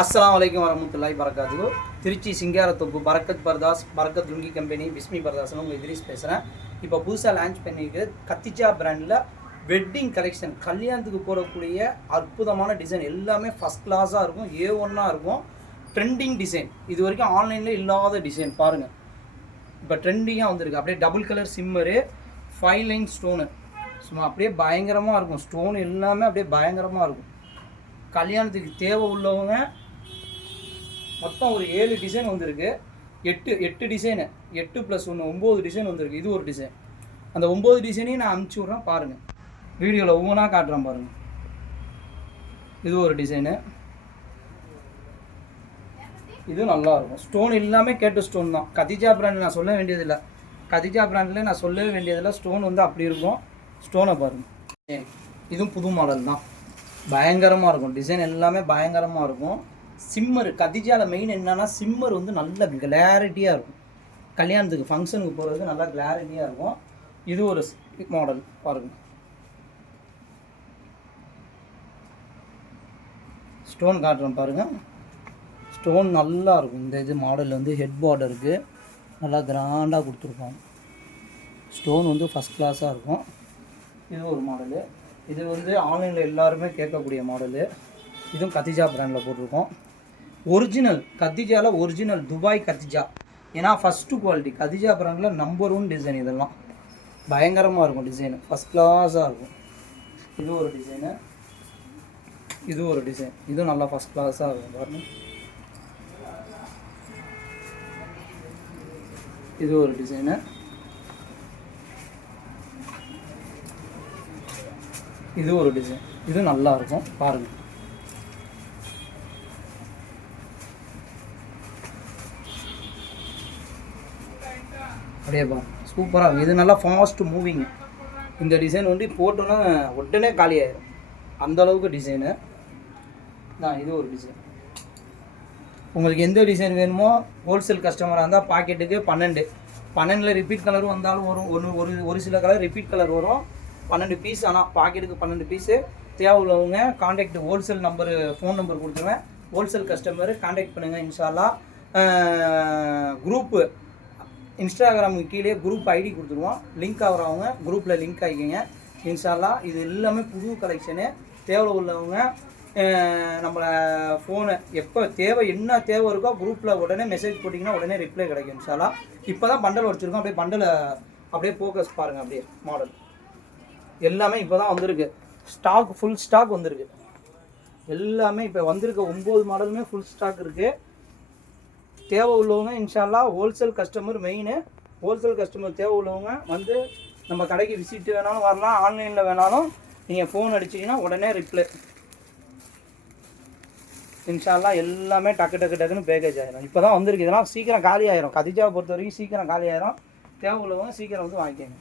அஸ்ஸலாமு அலைக்கும் வரமத்துல்லாஹி வரகாத்துஹு. திருச்சி சிங்காரத்தோப்பு பரக்கத் பர்தாஸ், பரக்கத் லுங்கி கம்பெனி, பிஸ்மி பர்தாஸ்னு உங்கள் இத்ரீஸ் பேசுகிறேன். இப்போ புதுசாக லான்ச் பண்ணியிருக்கு கத்திஜா பிராண்டில் வெட்டிங் கலெக்ஷன். கல்யாணத்துக்கு போடக்கூடிய அற்புதமான டிசைன் எல்லாமே ஃபஸ்ட் கிளாஸாக இருக்கும், A1 இருக்கும். ட்ரெண்டிங் டிசைன், இது வரைக்கும் ஆன்லைனில் இல்லாத டிசைன் பாருங்கள். இப்போ ட்ரெண்டிங்காக வந்திருக்கு. அப்படியே டபுள் கலர் சிம்மரு, 5 லைன் ஸ்டோனு, சும்மா அப்படியே பயங்கரமாக இருக்கும். ஸ்டோன் எல்லாமே அப்படியே பயங்கரமாக இருக்கும். கல்யாணத்துக்கு தேவை உள்ளவங்க மொத்தம் ஒரு 7 டிசைன் வந்திருக்கு. 8 டிசைனு, 8 + 1 9 டிசைன் வந்திருக்கு. இது ஒரு டிசைன். அந்த 9 டிசைனையும் நான் அனுப்பிச்சி விட்றேன் பாருங்கள். வீடியோவில் ஒவ்வொன்றா காட்டுறேன் பாருங்கள். இது ஒரு டிசைனு, இது நல்லாயிருக்கும். ஸ்டோன் எல்லாமே கேட்டு ஸ்டோன் தான். கத்திஜா பிராண்டில் நான் சொல்ல வேண்டியதில்லை. கத்திஜா பிராண்டில் நான் சொல்லவே வேண்டியதில்லை. ஸ்டோன் வந்து அப்படி இருக்கும். ஸ்டோனை பாருங்கள். இதுவும் புது மாடல் தான். பயங்கரமாக இருக்கும். டிசைன் எல்லாமே பயங்கரமாக இருக்கும். சிம்மர் கத்திஜாவில் மெயின் என்னன்னா சிம்மர் வந்து நல்ல கிளாரிட்டியாக இருக்கும். கல்யாணத்துக்கு ஃபங்க்ஷனுக்கு போகிறதுக்கு நல்லா கிளாரிட்டியாக இருக்கும். இது ஒரு மாடல் பாருங்கள். ஸ்டோன் காட்டுறேன் பாருங்கள். ஸ்டோன் நல்லா இருக்கும். இந்த இது மாடல் வந்து ஹெட் பார்டருக்கு நல்லா கிராண்டாக கொடுத்துருப்பாங்க. ஸ்டோன் வந்து ஃபஸ்ட் கிளாஸாக இருக்கும். இது ஒரு மாடலு. இது வந்து ஆன்லைனில் எல்லாருமே கேட்கக்கூடிய மாடலு. இதுவும் கத்திஜா பிராண்டில் போட்டிருக்கோம். ஒரிஜினல் கத்திஜாவில் ஒரிஜினல் துபாய் கத்திஜா. ஏன்னா ஃபஸ்ட்டு குவாலிட்டி கத்திஜா பிராண்டில் நம்பர் 1 டிசைன். இதெல்லாம் பயங்கரமாக இருக்கும். டிசைனு ஃபஸ்ட் கிளாஸாக இருக்கும். இது ஒரு டிசைனு, இது ஒரு டிசைன். இதுவும் நல்லா ஃபஸ்ட் கிளாஸாக இருக்கும் பாருங்கள். இது ஒரு டிசைனு, இது ஒரு டிசைன். இது நல்லா இருக்கும் பாருங்கள். அப்படியே பாருங்கள், சூப்பராக இருக்கும். இது நல்லா ஃபாஸ்ட் மூவிங். இந்த டிசைன் வந்து போட்டோன்னா உடனே காலி ஆயிடும், அந்தளவுக்கு டிசைனு தான். இது ஒரு டிசைன். உங்களுக்கு எந்த டிசைன் வேணுமோ ஹோல்சேல் கஸ்டமராக இருந்தால் பாக்கெட்டுக்கு 12 ரிப்பீட் கலரும் வந்தாலும் வரும். ஒரு சில கலர் ரிப்பீட் கலர் வரும். 12 பீஸ். ஆனால் பாக்கெட்டுக்கு 12 பீஸு. தேவை உள்ளவங்க contact wholesale number, phone number கொடுத்துருவேன். ஹோல்சேல் கஸ்டமரு கான்டாக்ட் பண்ணுங்கள். இன்ஷால்லா குரூப்பு இன்ஸ்டாகிராமுக்கு கீழே குரூப் ஐடி கொடுத்துருவோம். லிங்க் ஆகிறவங்க குரூப்பில் லிங்க் ஆகிக்கிங்க இன்ஷால்லா. இது எல்லாமே புது கலெக்ஷனு. தேவை உள்ளவங்க நம்மளை ஃபோனை எப்போ தேவை என்ன தேவை இருக்கோ குரூப்பில் உடனே மெசேஜ் போட்டிங்கன்னா உடனே ரிப்ளை கிடைக்கும் இன்ஷால்லா. இப்போ தான் பண்டல் வச்சுருக்கோம். அப்படியே பண்டலை அப்படியே ஃபோக்கஸ் பாருங்கள். அப்படியே மாடல் எல்லாமே இப்போ தான் வந்திருக்கு. ஸ்டாக் ஃபுல் ஸ்டாக் வந்திருக்கு. எல்லாமே இப்போ வந்திருக்க 9 மாடலுமே ஃபுல் ஸ்டாக் இருக்குது. தேவை உள்ளவங்க இன்ஷால்லா wholesale customer main. Wholesale customer தேவை உள்ளவங்க வந்து நம்ம கடைக்கு விசிட் வேணாலும் வரலாம். ஆன்லைனில் வேணாலும் நீங்கள் ஃபோன் அடிச்சிங்கன்னா உடனே ரிப்ளை இன்ஷால்லா. எல்லாமே டக்குன்னு பேக்கேஜ் ஆகிடும். இப்போ தான் வந்திருக்கு. இதெல்லாம் சீக்கிரம் காலி ஆயிரும். கத்திஜாவை பொறுத்த வரைக்கும் சீக்கிரம் காலி ஆயிரும். தேவை உள்ளவங்க சீக்கிரம் வந்து வாங்கிக்கோங்க.